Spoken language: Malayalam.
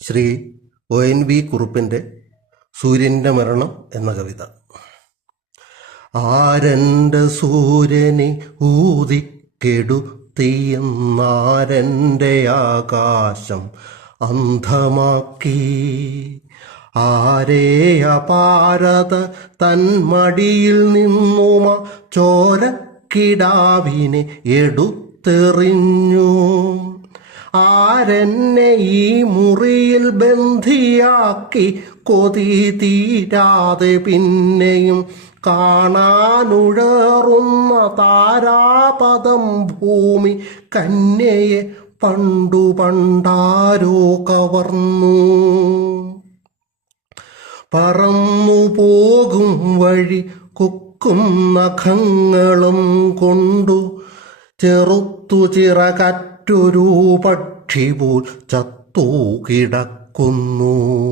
ശ്രീ ONV കുറുപ്പിൻ്റെ സൂര്യൻ്റെ മരണം എന്ന കവിത. ആരൻ്റെ സൂര്യനെ ഊതിക്കെടുത്തിയെന്നാരൻ്റെ ആകാശം അന്ധമാക്കി, ആരേയ പാരത തന്മടിയിൽ നിന്നുമ ചോരക്കിടാവിനെ എടുത്തെറിഞ്ഞു. ആരെന്നെ ഈ മുറിയിൽ ബന്ധിയാക്കി കൊതി തീരാതെ പിന്നെയും കാണാനുഴറുന്ന താരാപദം ഭൂമി കന്യയെ പണ്ടു പണ്ടാരോ കവർന്നു. പറന്നു പോകും വഴി കൊക്കും നഖങ്ങളും കൊണ്ടു ചെറുത്തു ചിറകറ്റൊരു പക്ഷി പോൽ ചത്തു കിടക്കുന്നു.